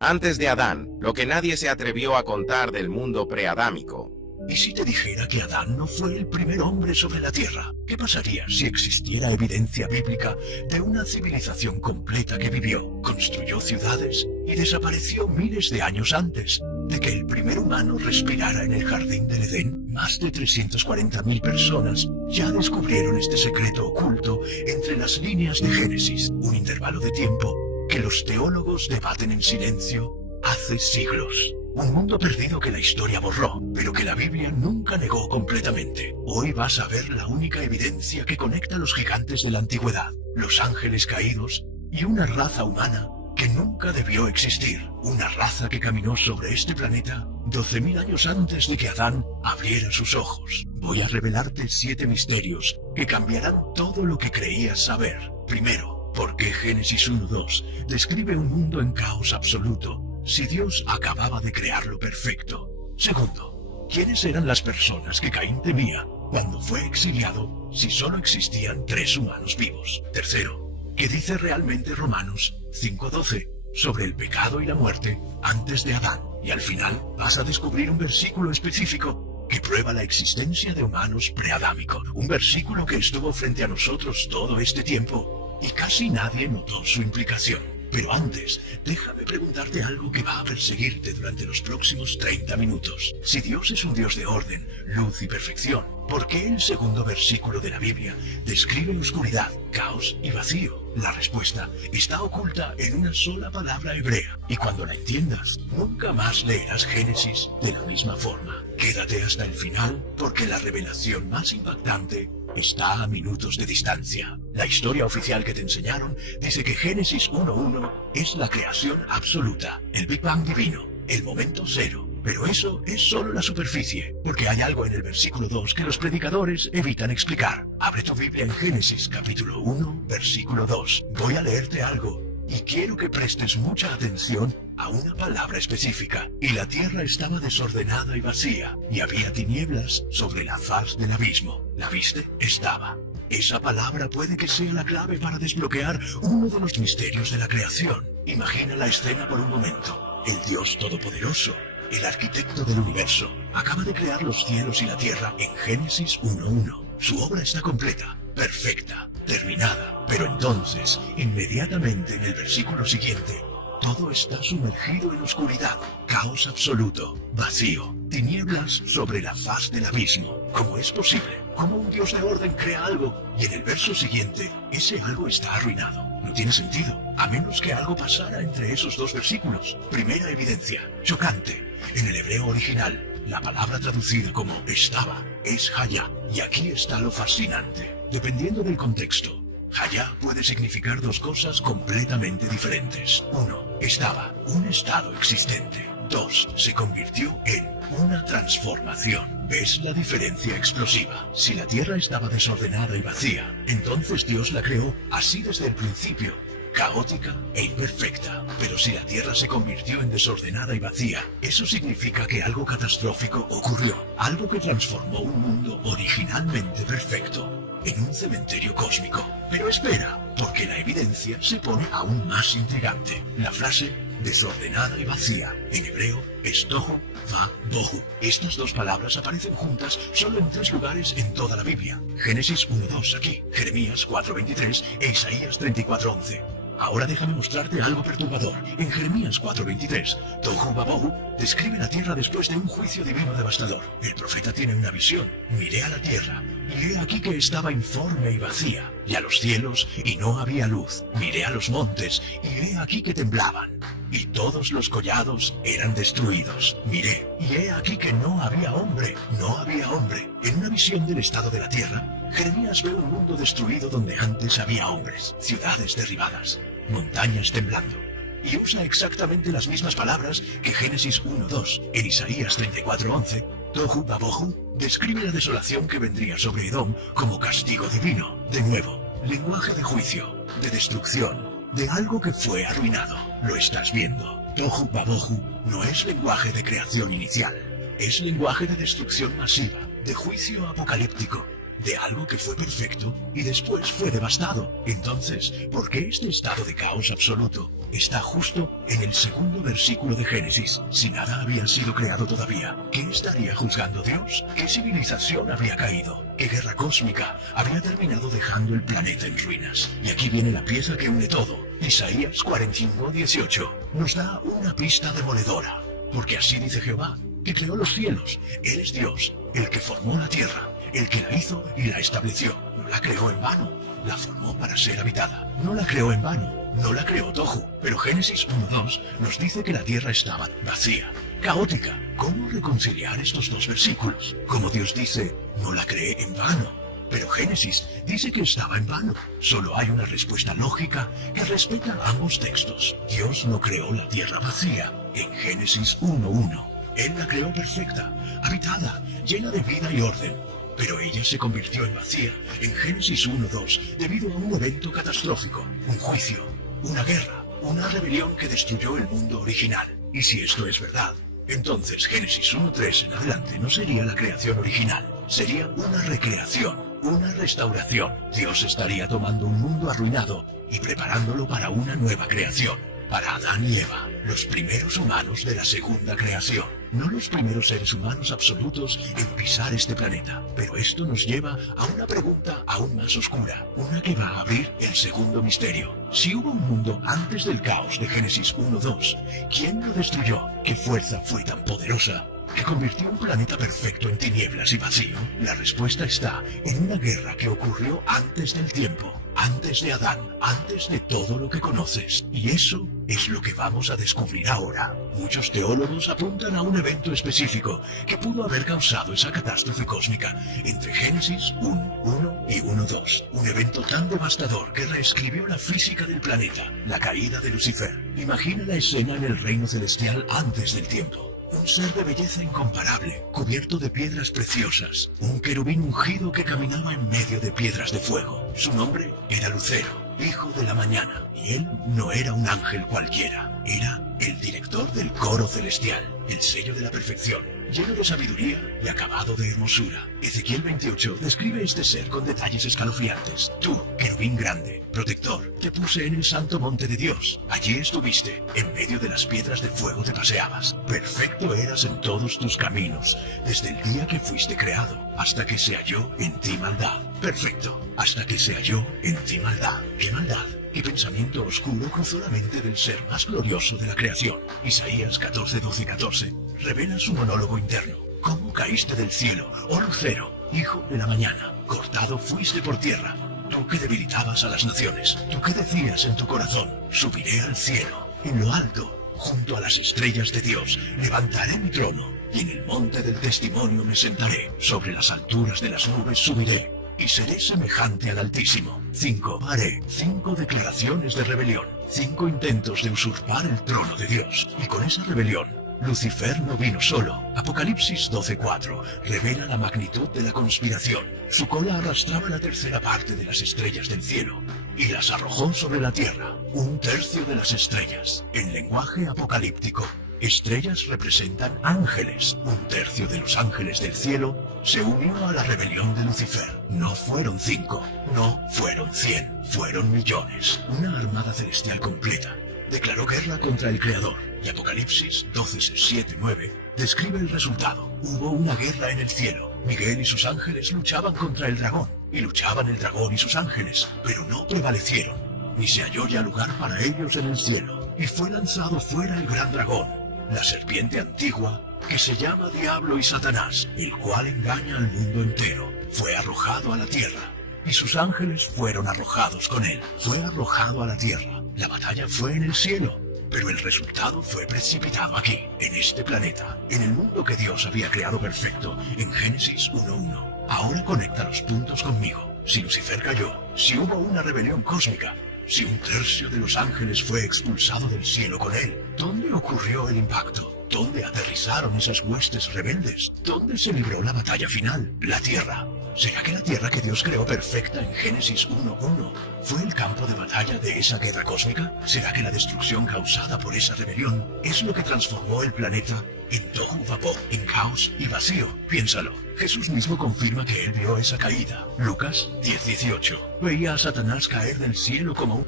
Antes de Adán, lo que nadie se atrevió a contar del mundo preadámico. ¿Y si te dijera que Adán no fue el primer hombre sobre la Tierra? ¿Qué pasaría si existiera evidencia bíblica de una civilización completa que vivió, construyó ciudades y desapareció miles de años antes de que el primer humano respirara en el jardín del Edén? Más de 340.000 personas ya descubrieron este secreto oculto entre las líneas de Génesis, un intervalo de tiempo que los teólogos debaten en silencio hace siglos. Un mundo perdido que la historia borró, pero que la Biblia nunca negó completamente. Hoy vas a ver la única evidencia que conecta a los gigantes de la antigüedad, los ángeles caídos y una raza humana que nunca debió existir. Una raza que caminó sobre este planeta 12.000 años antes de que Adán abriera sus ojos. Voy a revelarte 7 misterios que cambiarán todo lo que creías saber. Primero, ¿por qué Génesis 1:2 describe un mundo en caos absoluto si Dios acababa de crearlo perfecto? Segundo, ¿quiénes eran las personas que Caín temía cuando fue exiliado si solo existían 3 humanos vivos? Tercero, ¿qué dice realmente Romanos 5:12 sobre el pecado y la muerte antes de Adán? Y al final vas a descubrir un versículo específico que prueba la existencia de humanos preadámicos. Un versículo que estuvo frente a nosotros todo este tiempo y casi nadie notó su implicación. Pero antes, déjame preguntarte algo que va a perseguirte durante los próximos 30 minutos. Si Dios es un Dios de orden, luz y perfección, ¿por qué el segundo versículo de la Biblia describe oscuridad, caos y vacío? La respuesta está oculta en una sola palabra hebrea, y cuando la entiendas, nunca más leerás Génesis de la misma forma. Quédate hasta el final, porque la revelación más impactante está a minutos de distancia. La historia oficial que te enseñaron dice que Génesis 1:1 es la creación absoluta, el Big Bang divino, el momento cero. Pero eso es solo la superficie, porque hay algo en el versículo 2 que los predicadores evitan explicar. Abre tu Biblia en Génesis capítulo 1, versículo 2. Voy a leerte algo y quiero que prestes mucha atención a una palabra específica. Y la tierra estaba desordenada y vacía, y había tinieblas sobre la faz del abismo. ¿La viste? Estaba. Esa palabra puede que sea la clave para desbloquear uno de los misterios de la creación. Imagina la escena por un momento. El Dios Todopoderoso, el arquitecto del universo, acaba de crear los cielos y la tierra en Génesis 1:1. Su obra está completa, perfecta, terminada. Pero entonces, inmediatamente en el versículo siguiente, todo está sumergido en oscuridad, caos absoluto, vacío, tinieblas sobre la faz del abismo. ¿Cómo es posible? ¿Cómo un Dios de orden crea algo y en el verso siguiente ese algo está arruinado? No tiene sentido, a menos que algo pasara entre esos dos versículos. Primera evidencia, chocante. En el hebreo original, la palabra traducida como estaba es hayá, y aquí está lo fascinante. Dependiendo del contexto, hayá puede significar dos cosas completamente diferentes. 1. Estaba, un estado existente. 2. Se convirtió en una transformación. ¿Ves la diferencia explosiva? Si la tierra estaba desordenada y vacía, entonces Dios la creó así desde el principio, caótica e imperfecta. Pero si la tierra se convirtió en desordenada y vacía, eso significa que algo catastrófico ocurrió. Algo que transformó un mundo originalmente perfecto en un cementerio cósmico. Pero espera, porque la evidencia se pone aún más intrigante. La frase desordenada y vacía en hebreo es tohu va bohu. Estas dos palabras aparecen juntas solo en 3 lugares en toda la Biblia. Génesis 1:2 aquí, Jeremías 4:23 e Isaías 34:11. Ahora déjame mostrarte algo perturbador. En Jeremías 4:23, Tohu Babohu describe la tierra después de un juicio divino devastador. El profeta tiene una visión. Miré a la tierra, y he aquí que estaba informe y vacía, y a los cielos, y no había luz. Miré a los montes, y he aquí que temblaban, y todos los collados eran destruidos. Miré, y he aquí que no había hombre, no había hombre. En una visión del estado de la tierra, Jeremías ve un mundo destruido donde antes había hombres, ciudades derribadas, montañas temblando. Y usa exactamente las mismas palabras que Génesis 1:2. En Isaías 34:11, Tohu Babohu describe la desolación que vendría sobre Edom como castigo divino. De nuevo, lenguaje de juicio, de destrucción, de algo que fue arruinado. Lo estás viendo. Tohu Babohu no es lenguaje de creación inicial, es lenguaje de destrucción masiva, de juicio apocalíptico. de algo que fue perfecto y después fue devastado. Entonces, ¿por qué este estado de caos absoluto está justo en el segundo versículo de Génesis? Si nada había sido creado todavía, ¿qué estaría juzgando Dios? ¿Qué civilización habría caído? ¿Qué guerra cósmica habría terminado dejando el planeta en ruinas? Y aquí viene la pieza que une todo. Isaías 45:18 nos da una pista demoledora. Porque así dice Jehová, que creó los cielos. Él es Dios, el que formó la tierra, el que la hizo y la estableció. No la creó en vano, la formó para ser habitada. No la creó en vano, no la creó Tohu. Pero Génesis 1:2 nos dice que la tierra estaba vacía, caótica. ¿Cómo reconciliar estos dos versículos? Como Dios dice, no la creé en vano, pero Génesis dice que estaba en vano. Solo hay una respuesta lógica que respeta ambos textos. Dios no creó la tierra vacía en Génesis 1:1. Él la creó perfecta, habitada, llena de vida y orden. Pero ella se convirtió en vacía en Génesis 1:2 debido a un evento catastrófico, un juicio, una guerra, una rebelión que destruyó el mundo original. Y si esto es verdad, entonces Génesis 1:3 en adelante no sería la creación original, sería una recreación, una restauración. Dios estaría tomando un mundo arruinado y preparándolo para una nueva creación, para Adán y Eva, los primeros humanos de la segunda creación. No los primeros seres humanos absolutos en pisar este planeta. Pero esto nos lleva a una pregunta aún más oscura, una que va a abrir el segundo misterio. Si hubo un mundo antes del caos de Génesis 1:2, ¿quién lo destruyó? ¿Qué fuerza fue tan poderosa que convirtió un planeta perfecto en tinieblas y vacío? La respuesta está en una guerra que ocurrió antes del tiempo, antes de Adán, antes de todo lo que conoces. Y eso es lo que vamos a descubrir ahora. Muchos teólogos apuntan a un evento específico que pudo haber causado esa catástrofe cósmica entre Génesis 1:1 y 1:2. Un evento tan devastador que reescribió la física del planeta, la caída de Lucifer. Imagina la escena en el reino celestial antes del tiempo. Un ser de belleza incomparable, cubierto de piedras preciosas, un querubín ungido que caminaba en medio de piedras de fuego. Su nombre era Lucero, hijo de la mañana, y él no era un ángel cualquiera, era el director del coro celestial, el sello de la perfección, lleno de sabiduría y acabado de hermosura. Ezequiel 28 describe este ser con detalles escalofriantes. Tú, querubín grande, protector, te puse en el santo monte de Dios. Allí estuviste, en medio de las piedras de fuego te paseabas. Perfecto eras en todos tus caminos, desde el día que fuiste creado, hasta que se halló en ti maldad. Perfecto, hasta que se halló en ti maldad. ¿Qué maldad? ¿Qué pensamiento oscuro cruzó la mente del ser más glorioso de la creación? Isaías 14:12-14 revela su monólogo interno. ¿Cómo caíste del cielo, oh Lucero, hijo de la mañana? Cortado fuiste por tierra, tú que debilitabas a las naciones. Tú que decías en tu corazón, subiré al cielo, en lo alto, junto a las estrellas de Dios, levantaré mi trono, y en el monte del testimonio me sentaré, sobre las alturas de las nubes subiré, y seré semejante al Altísimo. 5. Haré 5 declaraciones de rebelión, 5 intentos de usurpar el trono de Dios. Y con esa rebelión, Lucifer no vino solo. Apocalipsis 12:4 revela la magnitud de la conspiración. Su cola arrastraba la tercera parte de las estrellas del cielo y las arrojó sobre la tierra, 1/3 de las estrellas. En lenguaje apocalíptico, estrellas representan ángeles. 1/3 de los ángeles del cielo se unió a la rebelión de Lucifer. No fueron 5, no fueron 100, fueron millones. Una armada celestial completa declaró guerra contra el Creador. Y Apocalipsis 12:7-9 describe el resultado. Hubo una guerra en el cielo. Miguel y sus ángeles luchaban contra el dragón. Y luchaban el dragón y sus ángeles, pero no prevalecieron. Ni se halló ya lugar para ellos en el cielo. Y fue lanzado fuera el gran dragón, la serpiente antigua, que se llama Diablo y Satanás, el cual engaña al mundo entero. Fue arrojado a la tierra, y sus ángeles fueron arrojados con él. Fue arrojado a la tierra. La batalla fue en el cielo, pero el resultado fue precipitado aquí, en este planeta, en el mundo que Dios había creado perfecto, en Génesis 1:1. Ahora conecta los puntos conmigo. Si Lucifer cayó, si hubo una rebelión cósmica, si 1/3 de los ángeles fue expulsado del cielo con él, ¿dónde ocurrió el impacto? ¿Dónde aterrizaron esas huestes rebeldes? ¿Dónde se libró la batalla final? La tierra. ¿Será que la tierra que Dios creó perfecta en Génesis 1:1 fue el campo de batalla de esa guerra cósmica? ¿Será que la destrucción causada por esa rebelión es lo que transformó el planeta en tohu vapor, en caos y vacío. Piénsalo. Jesús mismo confirma que él vio esa caída. Lucas 10:18. Veía a Satanás caer del cielo como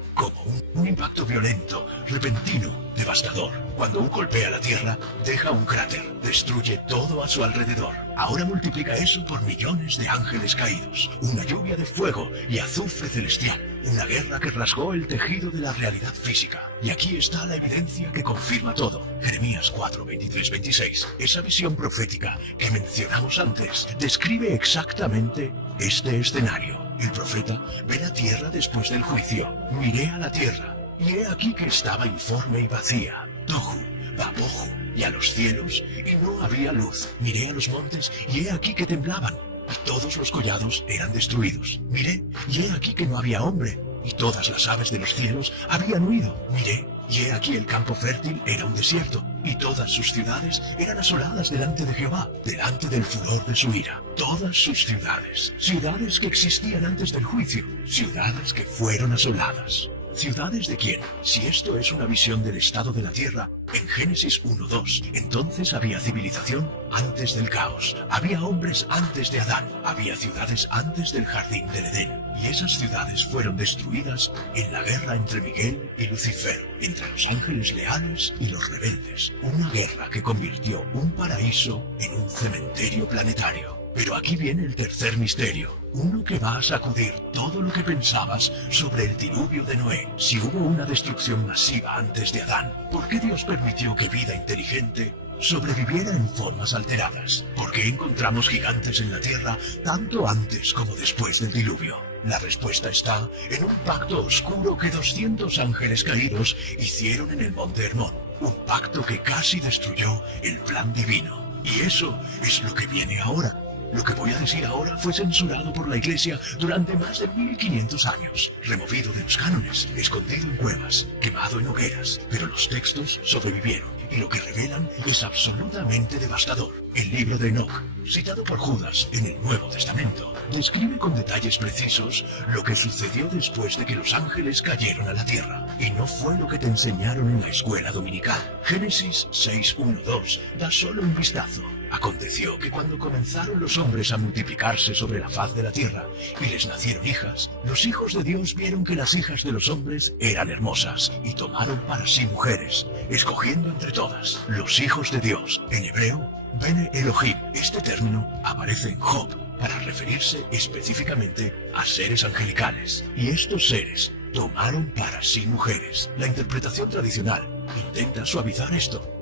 un impacto violento, repentino, devastador. Cuando golpea la tierra, deja un cráter, destruye todo a su alrededor. Ahora multiplica eso por millones de ángeles caídos, una lluvia de fuego y azufre celestial, una guerra que rasgó el tejido de la realidad física. Y aquí está la evidencia que confirma todo. Jeremías 4:23-26. Esa visión profética que mencionamos antes describe exactamente este escenario. El profeta ve la tierra después del juicio. Miré a la tierra, y he aquí que estaba informe y vacía. Tohu, vapohu, y a los cielos, y no había luz. Miré a los montes, y he aquí que temblaban, y todos los collados eran destruidos. Miré, y he aquí que no había hombre, y todas las aves de los cielos habían huido. Miré, y he aquí el campo fértil era un desierto, y todas sus ciudades eran asoladas delante de Jehová, delante del furor de su ira. Todas sus ciudades, ciudades que existían antes del juicio, ciudades que fueron asoladas. ¿Ciudades de quién? Si esto es una visión del estado de la tierra, en Génesis 1:2, entonces había civilización antes del caos, había hombres antes de Adán, había ciudades antes del jardín del Edén, y esas ciudades fueron destruidas en la guerra entre Miguel y Lucifer, entre los ángeles leales y los rebeldes, una guerra que convirtió un paraíso en un cementerio planetario. Pero aquí viene el tercer misterio, uno que va a sacudir todo lo que pensabas sobre el diluvio de Noé. Si hubo una destrucción masiva antes de Adán, ¿por qué Dios permitió que vida inteligente sobreviviera en formas alteradas? ¿Por qué encontramos gigantes en la tierra tanto antes como después del diluvio? La respuesta está en un pacto oscuro que 200 ángeles caídos hicieron en el monte Hermón, un pacto que casi destruyó el plan divino. Y eso es lo que viene ahora. Lo que voy a decir ahora fue censurado por la Iglesia durante más de 1500 años, removido de los cánones, escondido en cuevas, quemado en hogueras, pero los textos sobrevivieron y lo que revelan es absolutamente devastador. El libro de Enoc, citado por Judas en el Nuevo Testamento, describe con detalles precisos lo que sucedió después de que los ángeles cayeron a la tierra, y no fue lo que te enseñaron en la escuela dominical. Génesis 6:1-2 da solo un vistazo. Aconteció que cuando comenzaron los hombres a multiplicarse sobre la faz de la tierra y les nacieron hijas, los hijos de Dios vieron que las hijas de los hombres eran hermosas y tomaron para sí mujeres, escogiendo entre todas los hijos de Dios. En hebreo, Bene Elohim. Este término aparece en Job para referirse específicamente a seres angelicales. Y estos seres tomaron para sí mujeres. La interpretación tradicional intenta suavizar esto.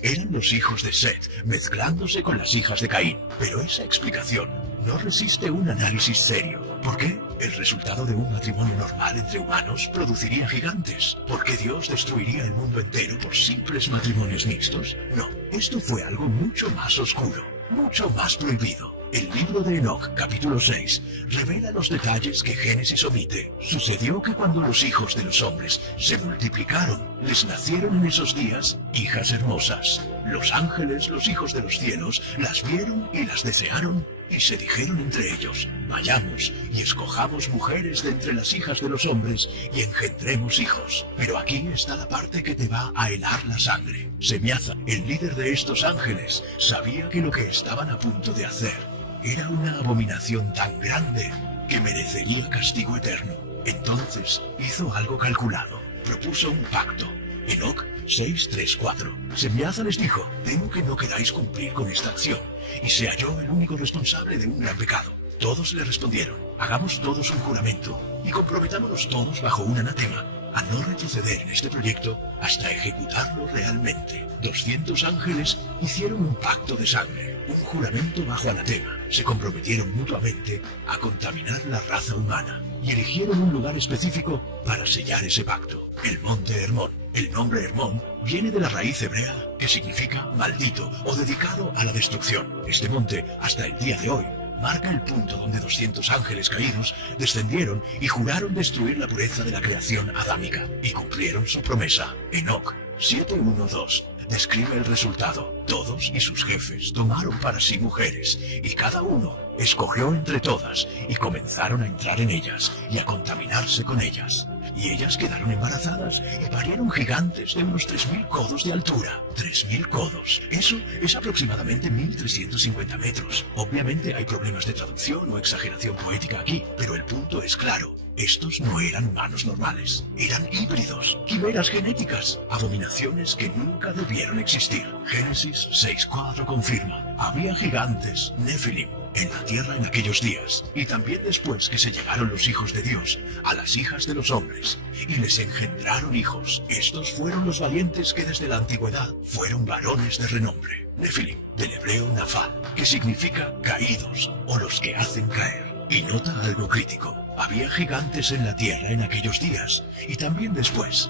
Eran los hijos de Set, mezclándose con las hijas de Caín. Pero esa explicación no resiste un análisis serio. ¿Por qué el resultado de un matrimonio normal entre humanos produciría gigantes? ¿Por qué Dios destruiría el mundo entero por simples matrimonios mixtos? No, esto fue algo mucho más oscuro, mucho más prohibido. El libro de Enoc, capítulo 6, revela los detalles que Génesis omite. Sucedió que cuando los hijos de los hombres se multiplicaron, les nacieron en esos días hijas hermosas. Los ángeles, los hijos de los cielos, las vieron y las desearon, y se dijeron entre ellos: vayamos y escojamos mujeres de entre las hijas de los hombres y engendremos hijos. Pero aquí está la parte que te va a helar la sangre. Semiaza, el líder de estos ángeles, sabía que lo que estaban a punto de hacer era una abominación tan grande que merecería castigo eterno. Entonces hizo algo calculado. Propuso un pacto. Enoc 6:3-4. Semiaza les dijo: temo que no queráis cumplir con esta acción. Y se halló el único responsable de un gran pecado. Todos le respondieron: hagamos todos un juramento y comprometámonos todos bajo un anatema a no retroceder en este proyecto hasta ejecutarlo realmente. 200 ángeles hicieron un pacto de sangre, un juramento bajo anatema. Se comprometieron mutuamente a contaminar la raza humana y eligieron un lugar específico para sellar ese pacto: el monte Hermón. El nombre Hermón viene de la raíz hebrea que significa maldito o dedicado a la destrucción. Este monte, hasta el día de hoy, marca el punto donde 200 ángeles caídos descendieron y juraron destruir la pureza de la creación adámica, y cumplieron su promesa. Enoc 7:1-2 describe el resultado. Todos y sus jefes tomaron para sí mujeres, y cada uno escogió entre todas, y comenzaron a entrar en ellas, y a contaminarse con ellas. Y ellas quedaron embarazadas, y parieron gigantes de unos 3000 codos de altura. 3000 codos. Eso es aproximadamente 1350 metros. Obviamente hay problemas de traducción o exageración poética aquí, pero el punto es claro. Estos no eran humanos normales, eran híbridos, quimeras genéticas, abominaciones que nunca debieron existir. Génesis 6:4 confirma, había gigantes, Nefilim, en la tierra en aquellos días, y también después que se llegaron los hijos de Dios a las hijas de los hombres, y les engendraron hijos. Estos fueron los valientes que desde la antigüedad fueron varones de renombre. Nefilim, del hebreo nafal, que significa caídos, o los que hacen caer. Y nota algo crítico. Había gigantes en la tierra en aquellos días, y también después.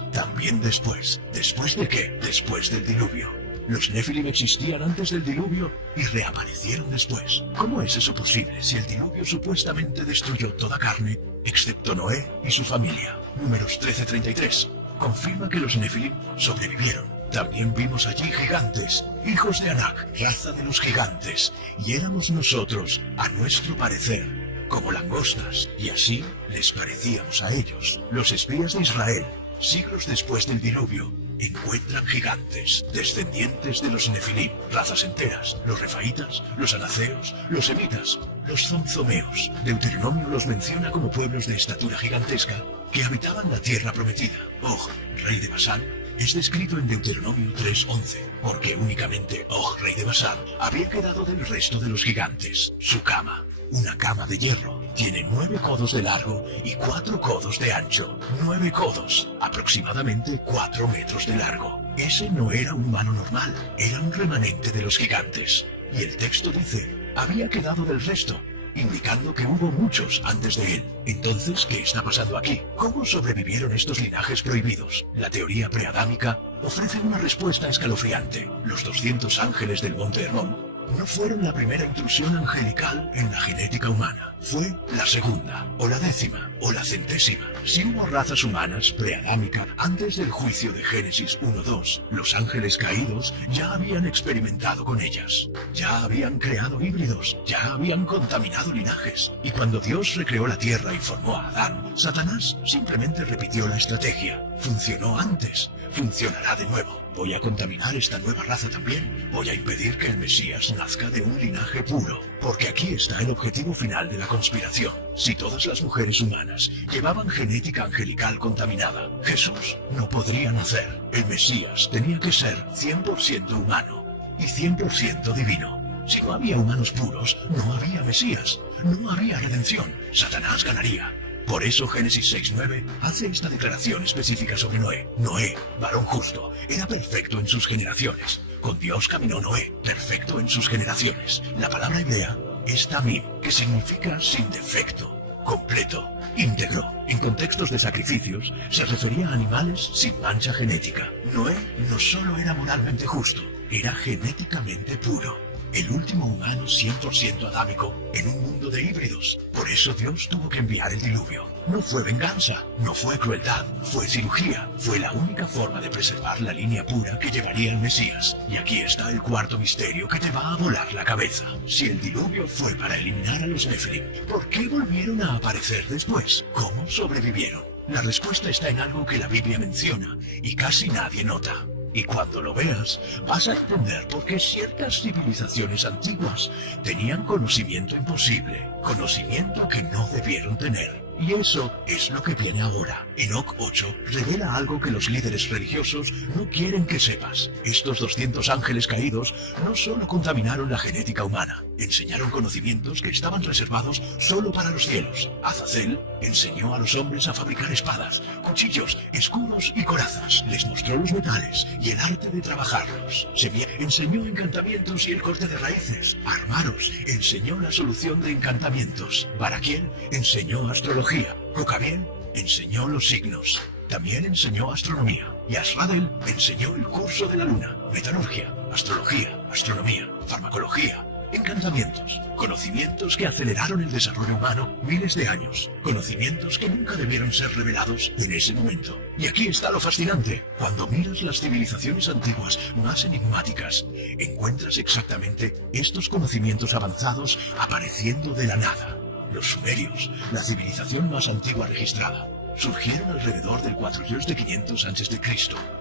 ¿Después de qué? Después del diluvio. Los Nefilim existían antes del diluvio y reaparecieron después. ¿Cómo es eso posible si el diluvio supuestamente destruyó toda carne, excepto Noé y su familia? Números 13:33 confirma que los Nefilim sobrevivieron. También vimos allí gigantes, hijos de Anak, raza de los gigantes, y éramos nosotros, a nuestro parecer, como langostas, y así les parecíamos a ellos. Los espías de Israel, siglos después del diluvio, encuentran gigantes, descendientes de los Nefilim, razas enteras, los refaitas, los anaceos, los semitas, los zamzomeos. Deuteronomio los menciona como pueblos de estatura gigantesca que habitaban la tierra prometida. Og, rey de Basán, es descrito en Deuteronomio 3:11, porque únicamente Og, rey de Basán, había quedado del resto de los gigantes. Su cama, una cama de hierro, tiene 9 codos de largo y 4 codos de ancho. 9 codos, aproximadamente 4 metros de largo. Ese no era un humano normal, era un remanente de los gigantes. Y el texto dice, había quedado del resto, indicando que hubo muchos antes de él. Entonces, ¿qué está pasando aquí? ¿Cómo sobrevivieron estos linajes prohibidos? La teoría preadámica ofrece una respuesta escalofriante. Los 200 ángeles del Monte Hermón no fueron la primera intrusión angelical en la genética humana. Fue la segunda, o la 10ª, o la 100ª. Si hubo razas humanas preadámicas antes del juicio de Génesis 1:2, los ángeles caídos ya habían experimentado con ellas. Ya habían creado híbridos, ya habían contaminado linajes. Y cuando Dios recreó la tierra y formó a Adán, Satanás simplemente repitió la estrategia. Funcionó antes, funcionará de nuevo. Voy a contaminar esta nueva raza también. Voy a impedir que el Mesías nazca de un linaje puro. Porque aquí está el objetivo final de la conspiración. Si todas las mujeres humanas llevaban genética angelical contaminada, Jesús no podría nacer. El Mesías tenía que ser 100% humano y 100% divino. Si no había humanos puros, no había Mesías, no había redención. Satanás ganaría. Por eso Génesis 6:9 hace esta declaración específica sobre Noé. Noé, varón justo, era perfecto en sus generaciones. Con Dios caminó Noé, perfecto en sus generaciones. La palabra hebrea es tamim, que significa sin defecto, completo, íntegro. En contextos de sacrificios, se refería a animales sin mancha genética. Noé no solo era moralmente justo, era genéticamente puro. El último humano 100% adámico en un mundo de híbridos. Por eso Dios tuvo que enviar el diluvio. No fue venganza, no fue crueldad, fue cirugía. Fue la única forma de preservar la línea pura que llevaría el Mesías. Y aquí está el cuarto misterio que te va a volar la cabeza. Si el diluvio fue para eliminar a los Nefilim, ¿por qué volvieron a aparecer después? ¿Cómo sobrevivieron? La respuesta está en algo que la Biblia menciona y casi nadie nota. Y cuando lo veas, vas a entender por qué ciertas civilizaciones antiguas tenían conocimiento imposible, conocimiento que no debieron tener. Y eso es lo que viene ahora. Enoc 8 revela algo que los líderes religiosos no quieren que sepas. Estos 200 ángeles caídos no solo contaminaron la genética humana, enseñaron conocimientos que estaban reservados solo para los cielos. Azazel enseñó a los hombres a fabricar espadas, cuchillos, escudos y corazas. Les mostró los metales y el arte de trabajarlos. Semiel enseñó encantamientos y el corte de raíces. Armaros enseñó la solución de encantamientos. Baraquiel enseñó astrología. Jocabiel enseñó los signos. También enseñó astronomía. Y Asradel enseñó el curso de la luna, metalurgia, astrología, astronomía, farmacología, Encantamientos, conocimientos que aceleraron el desarrollo humano miles de años, conocimientos que nunca debieron ser revelados en ese momento. Y aquí está lo fascinante: cuando miras las civilizaciones antiguas más enigmáticas, encuentras exactamente estos conocimientos avanzados apareciendo de la nada. Los sumerios, la civilización más antigua registrada, surgieron alrededor del 4500 a.C.,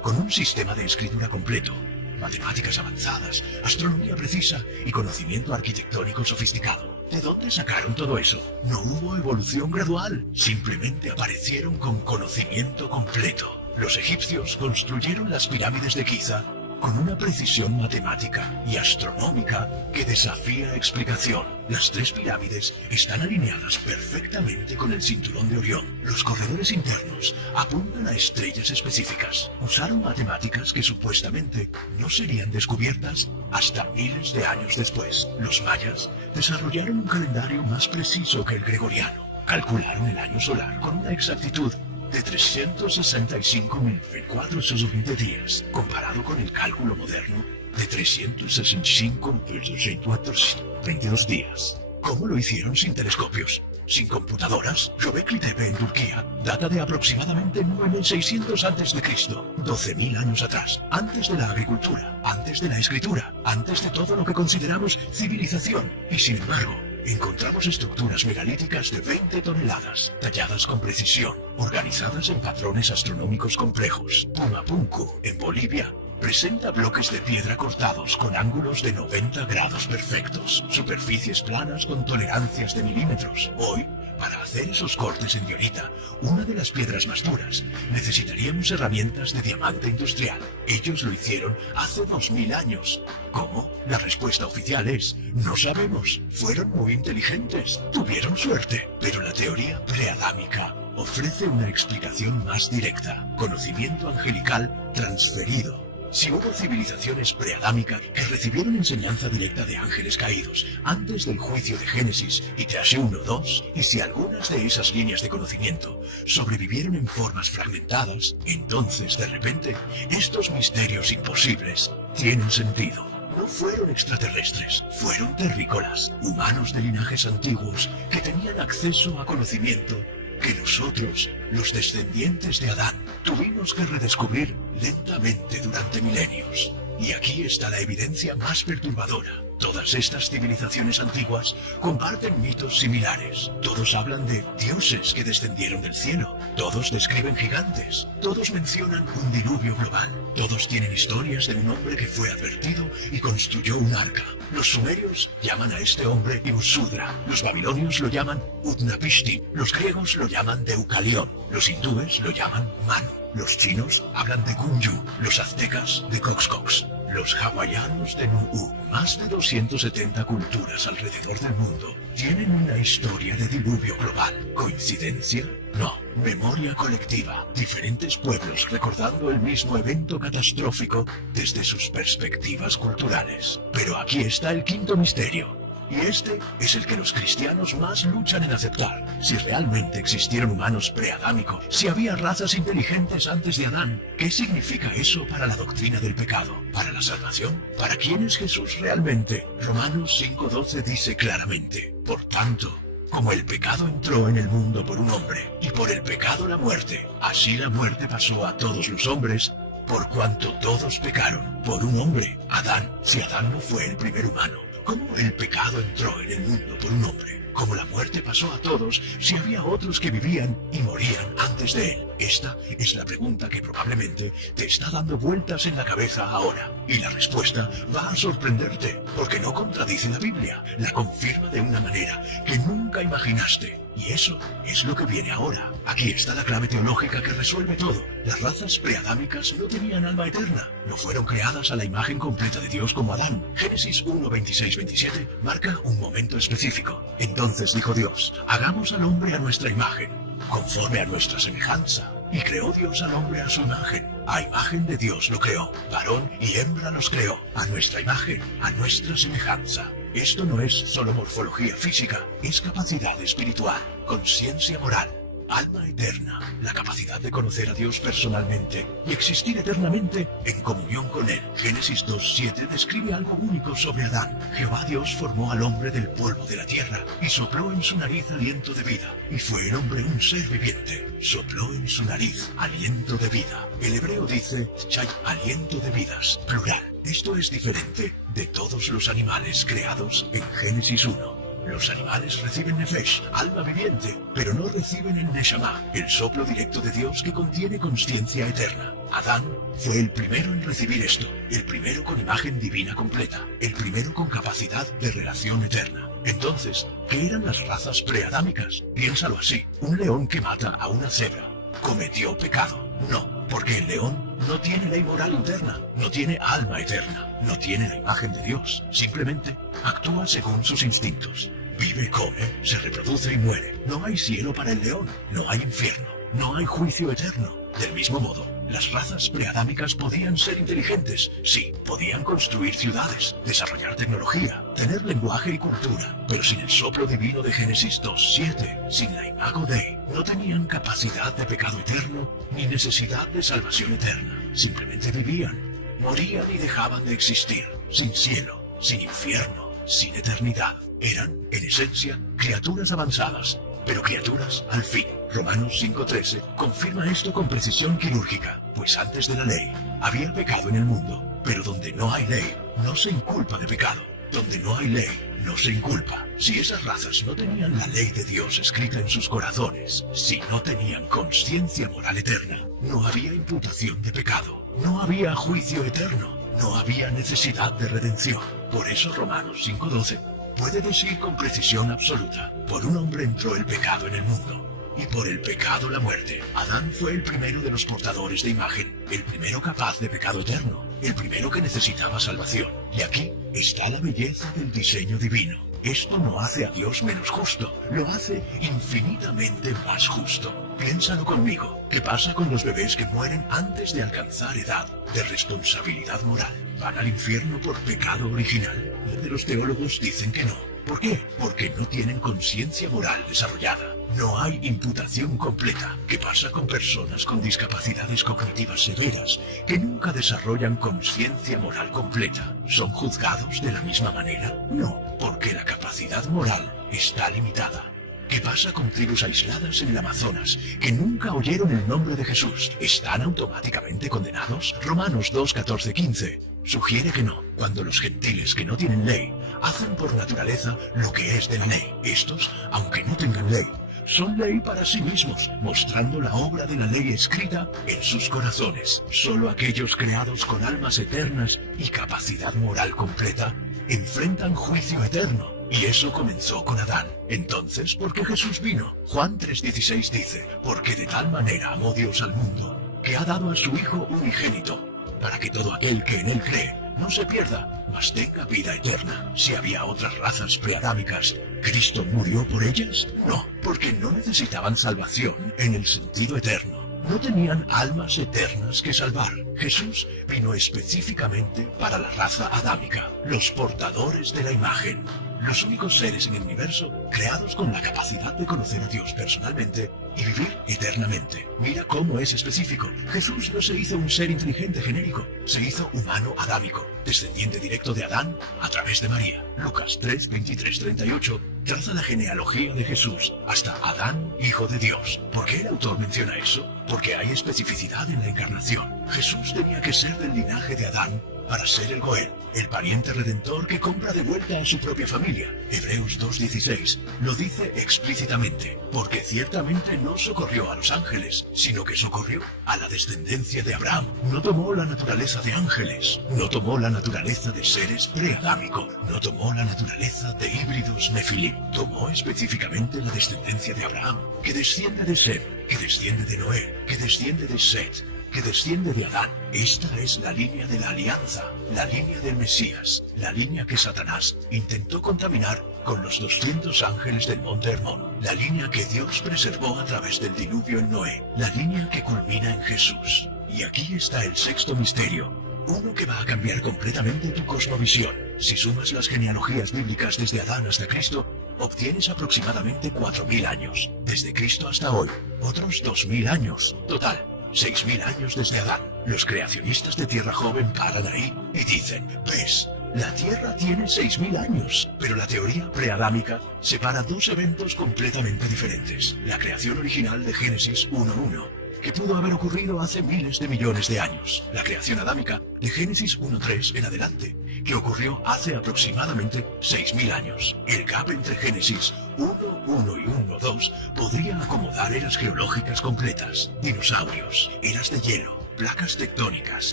con un sistema de escritura completo, matemáticas avanzadas, astronomía precisa y conocimiento arquitectónico sofisticado. ¿De dónde sacaron todo eso? No hubo evolución gradual, simplemente aparecieron con conocimiento completo. Los egipcios construyeron las pirámides de Giza con una precisión matemática y astronómica que desafía explicación. Las 3 pirámides están alineadas perfectamente con el cinturón de Orión. Los corredores internos apuntan a estrellas específicas. Usaron matemáticas que supuestamente no serían descubiertas hasta miles de años después. Los mayas desarrollaron un calendario más preciso que el gregoriano. Calcularon el año solar con una exactitud de 365.420 días, comparado con el cálculo moderno de 365.422 días. ¿Cómo lo hicieron sin telescopios? ¿Sin computadoras? Göbekli Tepe en Turquía data de aproximadamente 9600 a.C., 12.000 años atrás, antes de la agricultura, antes de la escritura, antes de todo lo que consideramos civilización. Y sin embargo, encontramos estructuras megalíticas de 20 toneladas, talladas con precisión, organizadas en patrones astronómicos complejos. Pumapunku, en Bolivia, presenta bloques de piedra cortados con ángulos de 90 grados perfectos, superficies planas con tolerancias de milímetros. Hoy, para hacer esos cortes en diorita, una de las piedras más duras, necesitaríamos herramientas de diamante industrial. Ellos lo hicieron hace 2000 años. ¿Cómo? La respuesta oficial es: no sabemos. Fueron muy inteligentes, tuvieron suerte. Pero la teoría preadámica ofrece una explicación más directa: conocimiento angelical transferido. Si hubo civilizaciones preadámicas que recibieron enseñanza directa de ángeles caídos antes del juicio de Génesis y TH1-2, y si algunas de esas líneas de conocimiento sobrevivieron en formas fragmentadas, entonces de repente estos misterios imposibles tienen sentido. No fueron extraterrestres, fueron terrícolas, humanos de linajes antiguos que tenían acceso a conocimiento que nosotros, los descendientes de Adán, tuvimos que redescubrir lentamente durante milenios. Y aquí está la evidencia más perturbadora. Todas estas civilizaciones antiguas comparten mitos similares. Todos hablan de dioses que descendieron del cielo. Todos describen gigantes. Todos mencionan un diluvio global. Todos tienen historias de un hombre que fue advertido y construyó un arca. Los sumerios llaman a este hombre Ibusudra. Los babilonios lo llaman Utnapishtim. Los griegos lo llaman Deucalión. Los hindúes lo llaman Manu. Los chinos hablan de Kunyu. Los aztecas de Coxcox. Los hawaianos de Nu'u. Más de 270 culturas alrededor del mundo tienen una historia de diluvio global. ¿Coincidencia? No. Memoria colectiva. Diferentes pueblos recordando el mismo evento catastrófico desde sus perspectivas culturales. Pero aquí está el quinto misterio. Y este es el que los cristianos más luchan en aceptar. Si realmente existieron humanos preadámicos, si había razas inteligentes antes de Adán, ¿qué significa eso para la doctrina del pecado? ¿Para la salvación? ¿Para quién es Jesús realmente? Romanos 5:12 dice claramente: por tanto, como el pecado entró en el mundo por un hombre, y por el pecado la muerte, así la muerte pasó a todos los hombres, por cuanto todos pecaron. Por un hombre, Adán. Si Adán no fue el primer humano, ¿cómo el pecado entró en el mundo por un hombre? ¿Cómo la muerte pasó a todos si había otros que vivían y morían antes de él? Esta es la pregunta que probablemente te está dando vueltas en la cabeza ahora. Y la respuesta va a sorprenderte, porque no contradice la Biblia, la confirma de una manera que nunca imaginaste. Y eso es lo que viene ahora. Aquí está la clave teológica que resuelve todo. Las razas preadámicas no tenían alma eterna. No fueron creadas a la imagen completa de Dios como Adán. Génesis 1:26-27 marca un momento específico. Entonces dijo Dios: hagamos al hombre a nuestra imagen, conforme a nuestra semejanza. Y creó Dios al hombre a su imagen. A imagen de Dios lo creó. Varón y hembra los creó. A nuestra imagen, a nuestra semejanza. Esto no es solo morfología física, es capacidad espiritual, conciencia moral. alma eterna, la capacidad de conocer a Dios personalmente y existir eternamente en comunión con Él. Génesis 2:7 describe algo único sobre Adán. Jehová Dios formó al hombre del polvo de la tierra y sopló en su nariz aliento de vida, y fue el hombre un ser viviente. Sopló en su nariz aliento de vida. El hebreo dice chay, aliento de vidas, plural. Esto es diferente de todos los animales creados en Génesis 1. Los animales reciben nefesh, alma viviente, pero no reciben el neshama, el soplo directo de Dios que contiene consciencia eterna. Adán fue el primero en recibir esto, el primero con imagen divina completa, el primero con capacidad de relación eterna. Entonces, ¿qué eran las razas preadámicas? Piénsalo así, un león que mata a una cebra, ¿cometió pecado? No, porque el león no tiene ley moral interna, no tiene alma eterna, no tiene la imagen de Dios, simplemente actúa según sus instintos. Vive, come, se reproduce y muere. No hay cielo para el león, no hay infierno, no hay juicio eterno. Del mismo modo, las razas preadámicas podían ser inteligentes, sí, podían construir ciudades, desarrollar tecnología, tener lenguaje y cultura, pero sin el soplo divino de Génesis 2:7, sin la imago Dei, no tenían capacidad de pecado eterno ni necesidad de salvación eterna. Simplemente vivían, morían y dejaban de existir, sin cielo, sin infierno, sin eternidad. Eran, en esencia, criaturas avanzadas, pero criaturas al fin. Romanos 5:13 confirma esto con precisión quirúrgica, pues antes de la ley había pecado en el mundo, pero donde no hay ley, no se inculpa de pecado. Donde no hay ley, no se inculpa. Si esas razas no tenían la ley de Dios escrita en sus corazones, si no tenían conciencia moral eterna, no había imputación de pecado, no había juicio eterno, no había necesidad de redención. Por eso Romanos 5:12 puede decir con precisión absoluta: por un hombre entró el pecado en el mundo, y por el pecado la muerte. Adán fue el primero de los portadores de imagen, el primero capaz de pecado eterno, el primero que necesitaba salvación. Y aquí está la belleza del diseño divino. Esto no hace a Dios menos justo, lo hace infinitamente más justo. Piénsalo conmigo. ¿Qué pasa con los bebés que mueren antes de alcanzar edad de responsabilidad moral? ¿Van al infierno por pecado original? Los teólogos dicen que no. ¿Por qué? Porque no tienen conciencia moral desarrollada. No hay imputación completa. ¿Qué pasa con personas con discapacidades cognitivas severas que nunca desarrollan conciencia moral completa? ¿Son juzgados de la misma manera? No, porque la capacidad moral está limitada. ¿Qué pasa con tribus aisladas en el Amazonas que nunca oyeron el nombre de Jesús? ¿Están automáticamente condenados? Romanos 2:14-15 sugiere que no, cuando los gentiles que no tienen ley hacen por naturaleza lo que es de la ley. Estos, aunque no tengan ley, son ley para sí mismos, mostrando la obra de la ley escrita en sus corazones. Solo aquellos creados con almas eternas y capacidad moral completa enfrentan juicio eterno. Y eso comenzó con Adán. Entonces, ¿por qué Jesús vino? Juan 3:16 dice: porque de tal manera amó Dios al mundo, que ha dado a su Hijo unigénito, para que todo aquel que en él cree no se pierda, mas tenga vida eterna. Si había otras razas preadámicas, ¿Cristo murió por ellas? No, porque no necesitaban salvación en el sentido eterno. No tenían almas eternas que salvar. Jesús vino específicamente para la raza adámica, los portadores de la imagen, los únicos seres en el universo creados con la capacidad de conocer a Dios personalmente y vivir eternamente. Mira cómo es específico. Jesús no se hizo un ser inteligente genérico, se hizo humano adámico, descendiente directo de Adán a través de María. Lucas 3:23-38 traza la genealogía de Jesús hasta Adán, hijo de Dios. ¿Por qué el autor menciona eso? Porque hay especificidad en la encarnación. Jesús tenía que ser del linaje de Adán para ser el Goel, el pariente redentor que compra de vuelta a su propia familia. Hebreos 2:16 lo dice explícitamente, porque ciertamente no socorrió a los ángeles, sino que socorrió a la descendencia de Abraham. No tomó la naturaleza de ángeles, no tomó la naturaleza de seres preadámicos, no tomó la naturaleza de híbridos nefilim, tomó específicamente la descendencia de Abraham, que desciende de Sem, que desciende de Noé, que desciende de Set, que desciende de Adán. Esta es la línea de la alianza, la línea del Mesías, la línea que Satanás intentó contaminar con los 200 ángeles del Monte Hermón, la línea que Dios preservó a través del diluvio en Noé, la línea que culmina en Jesús. Y aquí está el sexto misterio, uno que va a cambiar completamente tu cosmovisión. Si sumas las genealogías bíblicas desde Adán hasta Cristo, obtienes aproximadamente 4000 años, desde Cristo hasta hoy, otros 2000 años, total, 6000 años desde Adán. Los creacionistas de Tierra Joven paran ahí y dicen, ¿ves? La Tierra tiene 6000 años, pero la teoría preadámica separa dos eventos completamente diferentes. La creación original de Génesis 1:1, que pudo haber ocurrido hace miles de millones de años. La creación adámica de Génesis 1:3 en adelante, que ocurrió hace aproximadamente 6000 años. El gap entre Génesis 1:1 y 1:2 podría acomodar eras geológicas completas, dinosaurios, eras de hielo, placas tectónicas,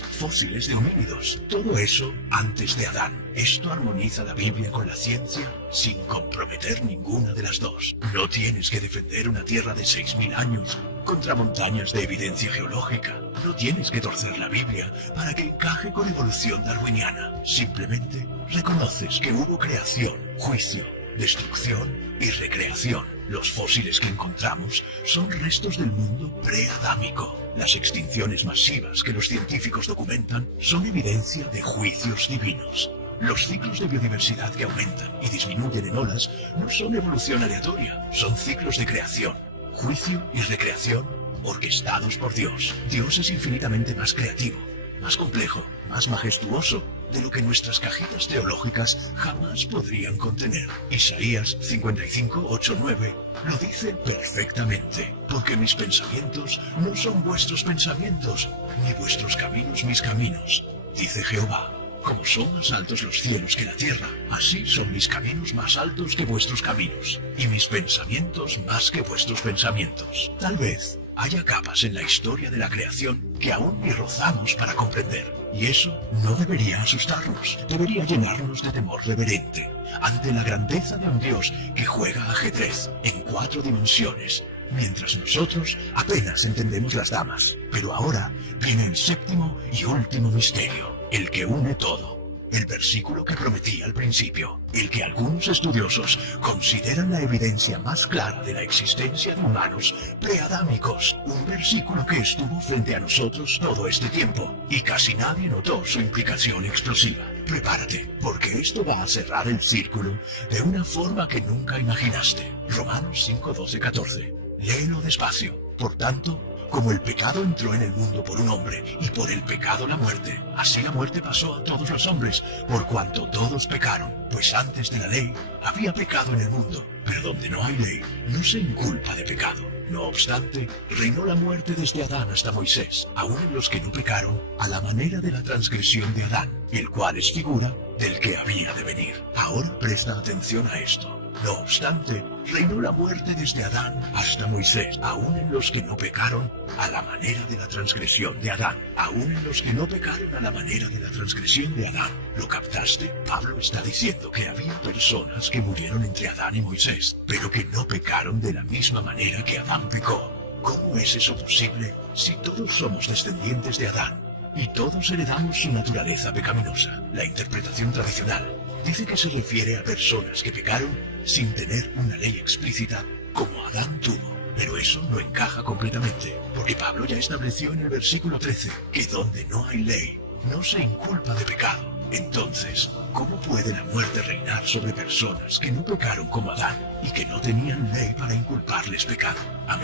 fósiles de homínidos, todo eso antes de Adán. Esto armoniza la Biblia con la ciencia sin comprometer ninguna de las dos. No tienes que defender una Tierra de 6000 años contra montañas de evidencia geológica. No tienes que torcer la Biblia para que encaje con evolución darwiniana. Simplemente reconoces que hubo creación, juicio, destrucción y recreación. Los fósiles que encontramos son restos del mundo preadámico. Las extinciones masivas que los científicos documentan son evidencia de juicios divinos. Los ciclos de biodiversidad que aumentan y disminuyen en olas no son evolución aleatoria, son ciclos de creación, juicio y recreación orquestados por Dios. Dios es infinitamente más creativo, más complejo, más majestuoso de lo que nuestras cajitas teológicas jamás podrían contener. Isaías 55:8-9 lo dice perfectamente, porque mis pensamientos no son vuestros pensamientos, ni vuestros caminos mis caminos, dice Jehová. Como son más altos los cielos que la tierra, así son mis caminos más altos que vuestros caminos, y mis pensamientos más que vuestros pensamientos. Tal vez haya capas en la historia de la creación que aún ni rozamos para comprender, y eso no debería asustarnos, debería llenarnos de temor reverente ante la grandeza de un Dios que juega ajedrez en 4 dimensiones, mientras nosotros apenas entendemos las damas. Pero ahora viene el 7º y último misterio, el que une todo. El versículo que prometí al principio, el que algunos estudiosos consideran la evidencia más clara de la existencia de humanos preadámicos, un versículo que estuvo frente a nosotros todo este tiempo y casi nadie notó su implicación explosiva. Prepárate, porque esto va a cerrar el círculo de una forma que nunca imaginaste. Romanos 5:12-14. Léelo despacio. Por tanto, como el pecado entró en el mundo por un hombre, y por el pecado la muerte, así la muerte pasó a todos los hombres, por cuanto todos pecaron. Pues antes de la ley había pecado en el mundo, pero donde no hay ley, no se inculpa de pecado. No obstante, reinó la muerte desde Adán hasta Moisés, aun en los que no pecaron, a la manera de la transgresión de Adán, el cual es figura del que había de venir. Ahora presta atención a esto. No obstante, reinó la muerte desde Adán hasta Moisés, aun en los que no pecaron a la manera de la transgresión de Adán, aun en los que no pecaron a la manera de la transgresión de Adán. ¿Lo captaste? Pablo está diciendo que había personas que murieron entre Adán y Moisés, pero que no pecaron de la misma manera que Adán pecó. ¿Cómo es eso posible si todos somos descendientes de Adán y todos heredamos su naturaleza pecaminosa? La interpretación tradicional dice que se refiere a personas que pecaron sin tener una ley explícita como Adán tuvo. Pero eso no encaja completamente, porque Pablo ya estableció en el versículo 13 que donde no hay ley, no se inculpa de pecado. Entonces, ¿cómo puede la muerte reinar sobre personas que no pecaron como Adán y que no tenían ley para inculparles pecado? A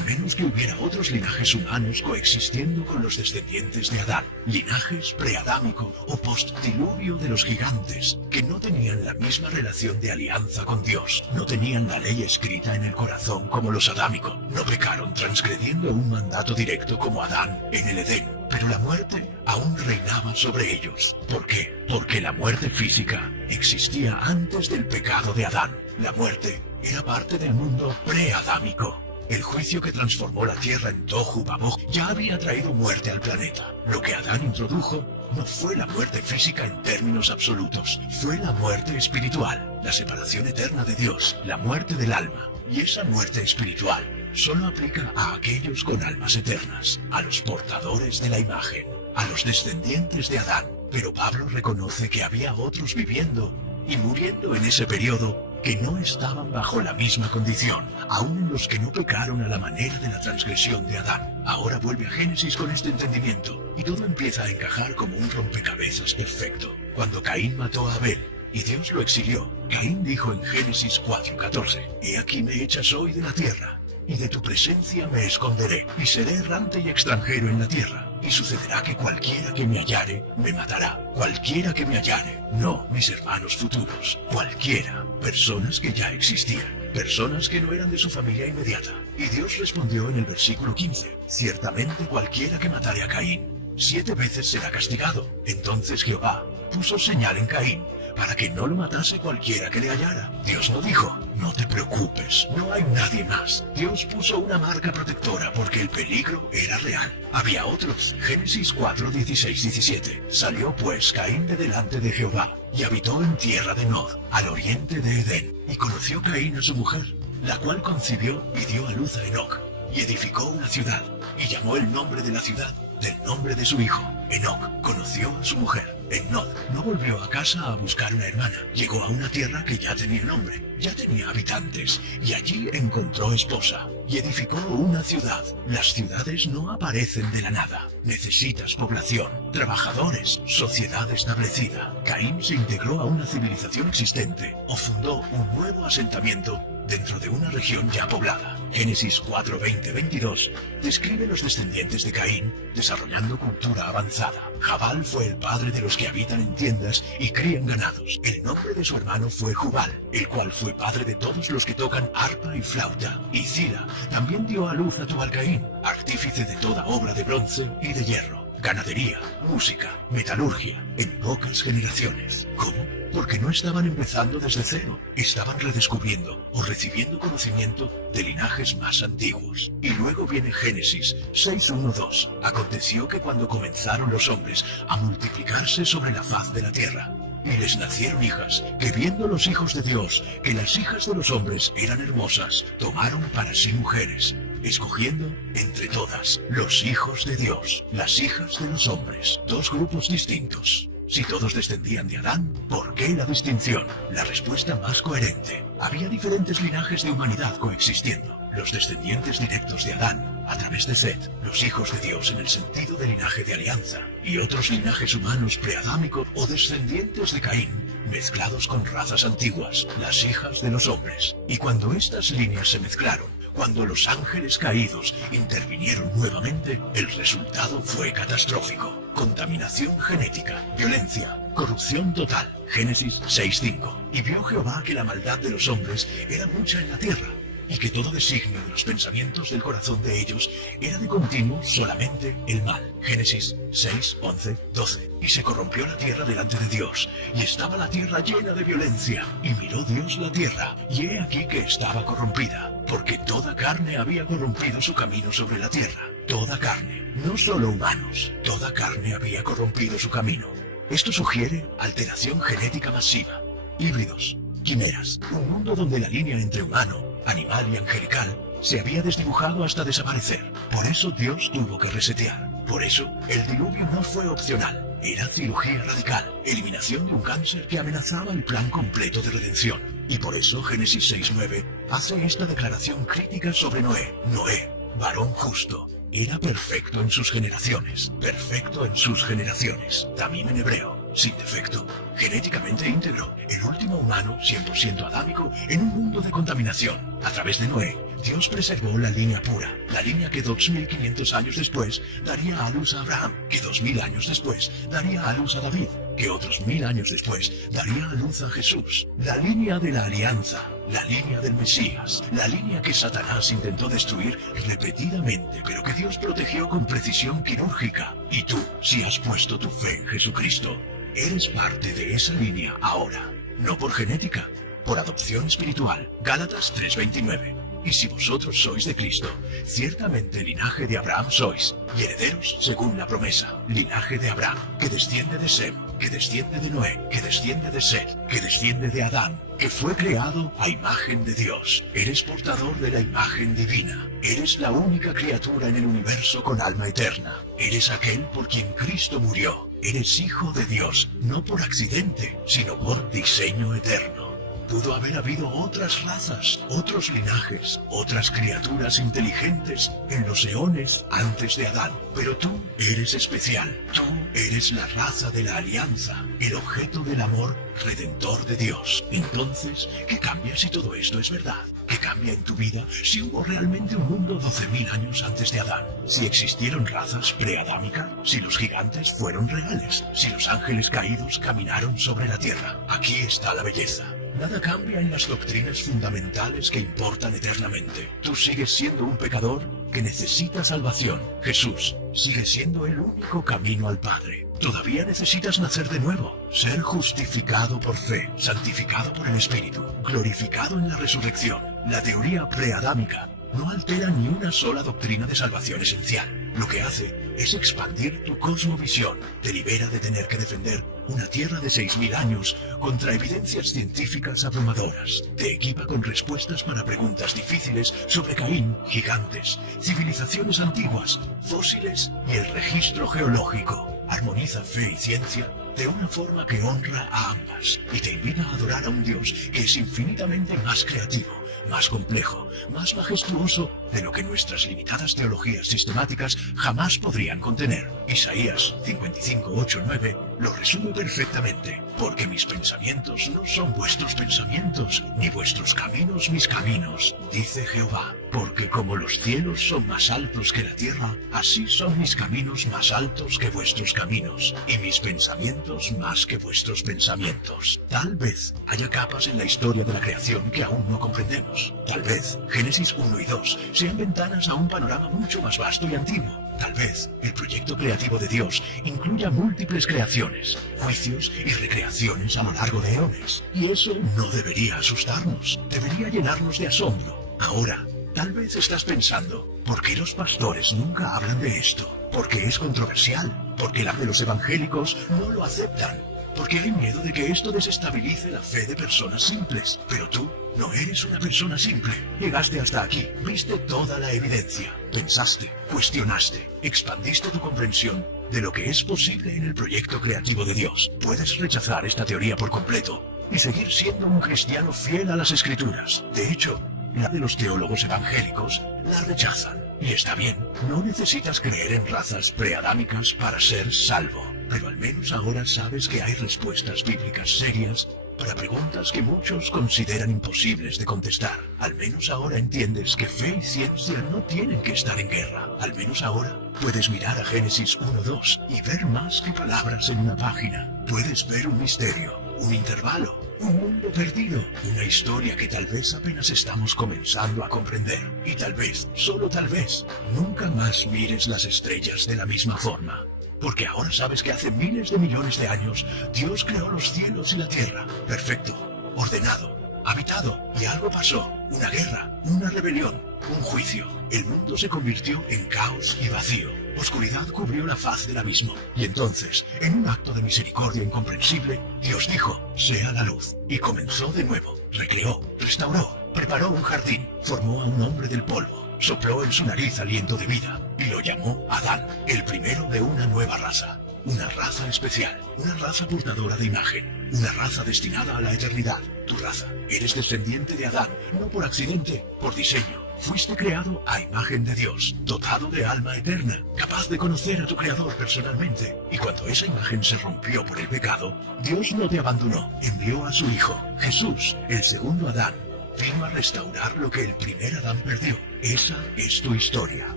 menos que hubiera otros linajes humanos coexistiendo con los descendientes de Adán, linajes preadámico o postdiluvio de los gigantes, que no tenían la misma relación de alianza con Dios, no tenían la ley escrita en el corazón como los adámicos, no pecaron transgrediendo un mandato directo como Adán en el Edén, pero la muerte aún reinaba sobre ellos. ¿Por qué? Porque la muerte física existía antes del pecado de Adán. La muerte era parte del mundo preadámico. El juicio que transformó la tierra en Tohu Vabohu ya había traído muerte al planeta. Lo que Adán introdujo no fue la muerte física en términos absolutos, fue la muerte espiritual, la separación eterna de Dios, la muerte del alma. Y esa muerte espiritual solo aplica a aquellos con almas eternas, a los portadores de la imagen, a los descendientes de Adán. Pero Pablo reconoce que había otros viviendo y muriendo en ese periodo que no estaban bajo la misma condición, aun los que no pecaron a la manera de la transgresión de Adán. Ahora vuelve a Génesis con este entendimiento, y todo empieza a encajar como un rompecabezas perfecto. Cuando Caín mató a Abel, y Dios lo exilió. Caín dijo en Génesis 4:14, «He aquí me echas hoy de la tierra, y de tu presencia me esconderé, y seré errante y extranjero en la tierra. Y sucederá que cualquiera que me hallare, me matará. Cualquiera que me hallare, no mis hermanos futuros, cualquiera, personas que ya existían, personas que no eran de su familia inmediata». Y Dios respondió en el versículo 15, «Ciertamente cualquiera que matare a Caín, 7 veces será castigado». Entonces Jehová puso señal en Caín, para que no lo matase cualquiera que le hallara. Dios no dijo, «No te preocupes, no hay nadie más». Dios puso una marca protectora porque el peligro era real. Había otros. Génesis 4:16-17. Salió pues Caín de delante de Jehová, y habitó en tierra de Nod, al oriente de Edén. Y conoció Caín a su mujer, la cual concibió y dio a luz a Enoc, y edificó una ciudad, y llamó el nombre de la ciudad del nombre de su hijo. Enoc conoció a su mujer, en Nod. No volvió a casa a buscar una hermana. Llegó a una tierra que ya tenía nombre, ya tenía habitantes, y allí encontró esposa, y edificó una ciudad. Las ciudades no aparecen de la nada. Necesitas población, trabajadores, sociedad establecida. Caín se integró a una civilización existente, o fundó un nuevo asentamiento dentro de una región ya poblada. Génesis 4:20-22 describe los descendientes de Caín desarrollando cultura avanzada. Jabal fue el padre de los que habitan en tiendas y crían ganados. El nombre de su hermano fue Jubal, el cual fue padre de todos los que tocan arpa y flauta. Y Zila también dio a luz a Tubal-Caín, artífice de toda obra de bronce y de hierro, ganadería, música, metalurgia, en pocas generaciones. ¿Cómo? Porque no estaban empezando desde cero, estaban redescubriendo o recibiendo conocimiento de linajes más antiguos. Y luego viene Génesis 6:1-2. Aconteció que cuando comenzaron los hombres a multiplicarse sobre la faz de la tierra, y les nacieron hijas, que viendo los hijos de Dios que las hijas de los hombres eran hermosas, tomaron para sí mujeres, escogiendo entre todas los hijos de Dios, las hijas de los hombres. Dos grupos distintos. Si todos descendían de Adán, ¿por qué la distinción? La respuesta más coherente. Había diferentes linajes de humanidad coexistiendo. Los descendientes directos de Adán, a través de Set, los hijos de Dios en el sentido de linaje de alianza, y otros linajes humanos preadámicos o descendientes de Caín, mezclados con razas antiguas, las hijas de los hombres. Y cuando estas líneas se mezclaron, cuando los ángeles caídos intervinieron nuevamente, el resultado fue catastrófico. Contaminación genética, violencia, corrupción total. Génesis 6:5. Y vio Jehová que la maldad de los hombres era mucha en la tierra, y que todo designio de los pensamientos del corazón de ellos era de continuo solamente el mal. Génesis 6:11-12. Y se corrompió la tierra delante de Dios, y estaba la tierra llena de violencia. Y miró Dios la tierra, y he aquí que estaba corrompida, porque toda carne había corrompido su camino sobre la tierra. Toda carne, no solo humanos, toda carne había corrompido su camino. Esto sugiere alteración genética masiva, híbridos, quimeras, un mundo donde la línea entre humano, animal y angelical se había desdibujado hasta desaparecer. Por eso Dios tuvo que resetear. Por eso el diluvio no fue opcional, era cirugía radical, eliminación de un cáncer que amenazaba el plan completo de redención. Y por eso Génesis 6:9 hace esta declaración crítica sobre Noé. Noé, varón justo, era perfecto en sus generaciones, perfecto en sus generaciones. También en hebreo, sin defecto, genéticamente íntegro, el último humano 100% adámico en un mundo de contaminación. A través de Noé, Dios preservó la línea pura, la línea que 2500 años después daría a luz a Abraham, que 2000 años después daría a luz a David, que otros 1000 años después daría a luz a Jesús. La línea de la alianza, la línea del Mesías, la línea que Satanás intentó destruir repetidamente, pero que Dios protegió con precisión quirúrgica. Y tú, si has puesto tu fe en Jesucristo, eres parte de esa línea ahora, no por genética, por adopción espiritual. Gálatas 3:29. Y si vosotros sois de Cristo, ciertamente linaje de Abraham sois, y herederos según la promesa. Linaje de Abraham, que desciende de Sem, que desciende de Noé, que desciende de Set, que desciende de Adán, que fue creado a imagen de Dios. Eres portador de la imagen divina. Eres la única criatura en el universo con alma eterna. Eres aquel por quien Cristo murió. Eres hijo de Dios, no por accidente, sino por diseño eterno. Pudo haber habido otras razas, otros linajes, otras criaturas inteligentes en los eones antes de Adán. Pero tú eres especial. Tú eres la raza de la alianza, el objeto del amor redentor de Dios. Entonces, ¿qué cambia si todo esto es verdad? ¿Qué cambia en tu vida si hubo realmente un mundo 12.000 años antes de Adán? Si existieron razas preadámicas, si los gigantes fueron reales, si los ángeles caídos caminaron sobre la tierra. Aquí está la belleza. Nada cambia en las doctrinas fundamentales que importan eternamente. Tú sigues siendo un pecador que necesita salvación. Jesús sigue siendo el único camino al Padre. Todavía necesitas nacer de nuevo, ser justificado por fe, santificado por el Espíritu, glorificado en la resurrección. La teoría preadámica no altera ni una sola doctrina de salvación esencial. Lo que hace es expandir tu cosmovisión. Te libera de tener que defender una tierra de 6.000 años contra evidencias científicas abrumadoras. Te equipa con respuestas para preguntas difíciles sobre Caín, gigantes, civilizaciones antiguas, fósiles y el registro geológico. Armoniza fe y ciencia de una forma que honra a ambas y te invita a adorar a un Dios que es infinitamente más creativo, más complejo, más majestuoso de lo que nuestras limitadas teologías sistemáticas jamás podrían contener. Isaías 55:8-9 lo resume perfectamente. Porque mis pensamientos no son vuestros pensamientos, ni vuestros caminos mis caminos, dice Jehová. Porque como los cielos son más altos que la tierra, así son mis caminos más altos que vuestros caminos, y mis pensamientos más que vuestros pensamientos. Tal vez haya capas en la historia de la creación que aún no comprendemos. Tal vez Génesis 1 y 2 sean ventanas a un panorama mucho más vasto y antiguo. Tal vez el proyecto creativo de Dios incluya múltiples creaciones, juicios y recreaciones a lo largo de eones. Y eso no debería asustarnos, debería llenarnos de asombro. Ahora, tal vez estás pensando, ¿por qué los pastores nunca hablan de esto? Porque es controversial, porque la de los evangélicos no lo aceptan, porque hay miedo de que esto desestabilice la fe de personas simples. Pero tú no eres una persona simple. Llegaste hasta aquí, viste toda la evidencia, pensaste, cuestionaste, expandiste tu comprensión de lo que es posible en el proyecto creativo de Dios. Puedes rechazar esta teoría por completo y seguir siendo un cristiano fiel a las Escrituras. De hecho, la de los teólogos evangélicos la rechazan. Y está bien, no necesitas creer en razas preadámicas para ser salvo. Pero al menos ahora sabes que hay respuestas bíblicas serias para preguntas que muchos consideran imposibles de contestar. Al menos ahora entiendes que fe y ciencia no tienen que estar en guerra. Al menos ahora puedes mirar a Génesis 1:2 y ver más que palabras en una página. Puedes ver un misterio, un intervalo, un mundo perdido, una historia que tal vez apenas estamos comenzando a comprender. Y tal vez, solo tal vez, nunca más mires las estrellas de la misma forma. Porque ahora sabes que hace miles de millones de años Dios creó los cielos y la tierra. Perfecto, ordenado, habitado. Y algo pasó. Una guerra, una rebelión, un juicio. El mundo se convirtió en caos y vacío. Oscuridad cubrió la faz del abismo. Y entonces, en un acto de misericordia incomprensible, Dios dijo, sea la luz. Y comenzó de nuevo. Recreó, restauró, preparó un jardín. Formó a un hombre del polvo. Sopló en su nariz aliento de vida y lo llamó Adán, el primero de una nueva raza. Una raza especial, una raza portadora de imagen, una raza destinada a la eternidad. Tu raza. Eres descendiente de Adán, no por accidente, por diseño. Fuiste creado a imagen de Dios, dotado de alma eterna, capaz de conocer a tu Creador personalmente. Y cuando esa imagen se rompió por el pecado, Dios no te abandonó, envió a su Hijo, Jesús, el segundo Adán. Vino a restaurar lo que el primer Adán perdió. Esa es tu historia,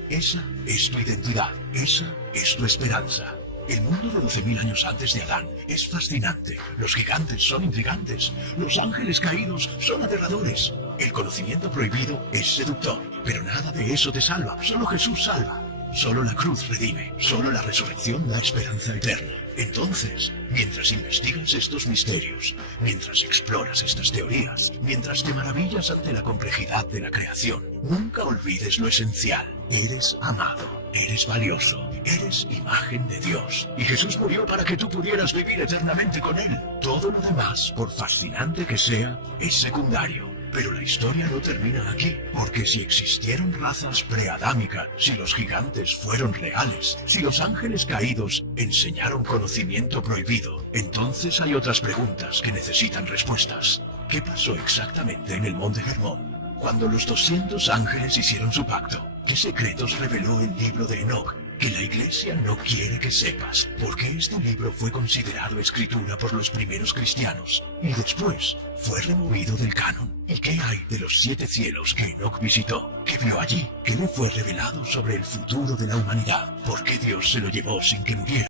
esa es tu identidad, esa es tu esperanza. El mundo de 12.000 años antes de Adán es fascinante. Los gigantes son intrigantes, los ángeles caídos son aterradores. El conocimiento prohibido es seductor, pero nada de eso te salva, solo Jesús salva. Solo la cruz redime, solo la resurrección da esperanza eterna. Entonces, mientras investigas estos misterios, mientras exploras estas teorías, mientras te maravillas ante la complejidad de la creación, nunca olvides lo esencial. Eres amado, eres valioso, eres imagen de Dios. Y Jesús murió para que tú pudieras vivir eternamente con Él. Todo lo demás, por fascinante que sea, es secundario. Pero la historia no termina aquí, porque si existieron razas preadámicas, si los gigantes fueron reales, si los ángeles caídos enseñaron conocimiento prohibido, entonces hay otras preguntas que necesitan respuestas. ¿Qué pasó exactamente en el Monte Hermón? Cuando los 200 ángeles hicieron su pacto, ¿qué secretos reveló el libro de Enoc que la Iglesia no quiere que sepas? ¿Por qué este libro fue considerado escritura por los primeros cristianos y después fue removido del canon? ¿Y qué hay de los 7 cielos que Enoc visitó? ¿Qué vio allí? ¿Qué le fue revelado sobre el futuro de la humanidad? ¿Por qué Dios se lo llevó sin que muriera?